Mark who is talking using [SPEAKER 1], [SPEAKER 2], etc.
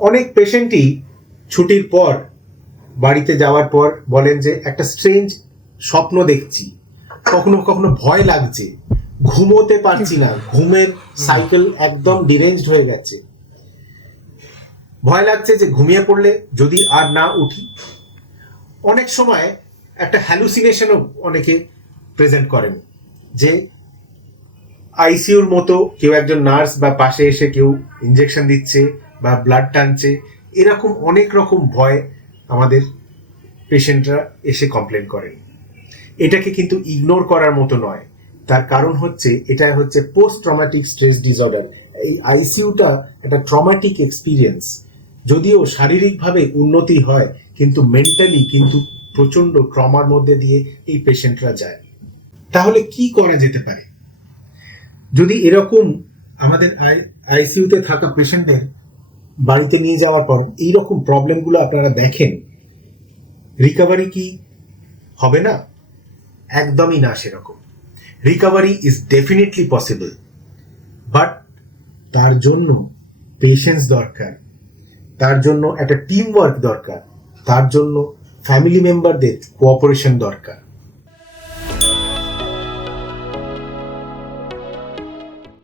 [SPEAKER 1] অনেক পেশেন্টই ছুটির পর, বাড়িতে যাওয়ার পর বলেন যে, একটা স্ট্রেঞ্জ স্বপ্ন দেখছি। কখনো কখনো ভয় লাগছে। ঘুমোতে পারছি না। ঘুমের সাইকেল একদম ডিরেঞ্জড হয়ে গেছে। ভয় লাগছে যে, ঘুমিয়ে পড়লে যদি আর না উঠি। অনেক সময় একটা হ্যালুসিনেশনও অনেকে প্রেজেন্ট করেন যে আইসিইউর মতো কেউ একজন নার্স বা পাশে এসে কেউ ইঞ্জেকশন দিচ্ছে বা ব্লাড টানছে, এরকম অনেক রকম ভয় আমাদের পেশেন্টরা এসে কমপ্লেন করেন। এটাকে কিন্তু ইগনোর করার মতো নয়। তার কারণ হচ্ছে এটা হচ্ছে পোস্ট ট্রমাটিক স্ট্রেস ডিসঅর্ডার এই আইসিইউটা একটা ট্রমাটিক এক্সপিরিয়েন্স যদিও শারীরিকভাবে উন্নতি হয়, কিন্তু মেন্টালি কিন্তু প্রচণ্ড ট্রমার মধ্যে দিয়ে এই পেশেন্টরা যায়। তাহলে কি করা যেতে পারে? যদি এরকম আমাদের আইসিইউতে থাকা পেশেন্টদের বাড়িতে নিয়ে যাওয়ার পর এইরকম প্রবলেমগুলো আপনারা দেখেন রিকভারি কি হবে না? একদমই না সেরকম। Recovery is definitely possible but তার জন্য পেশেন্স দরকার, তার জন্য একটা টিম ওয়ার্ক দরকার, তার জন্য ফ্যামিলি মেম্বারদের কোঅপারেশন দরকার।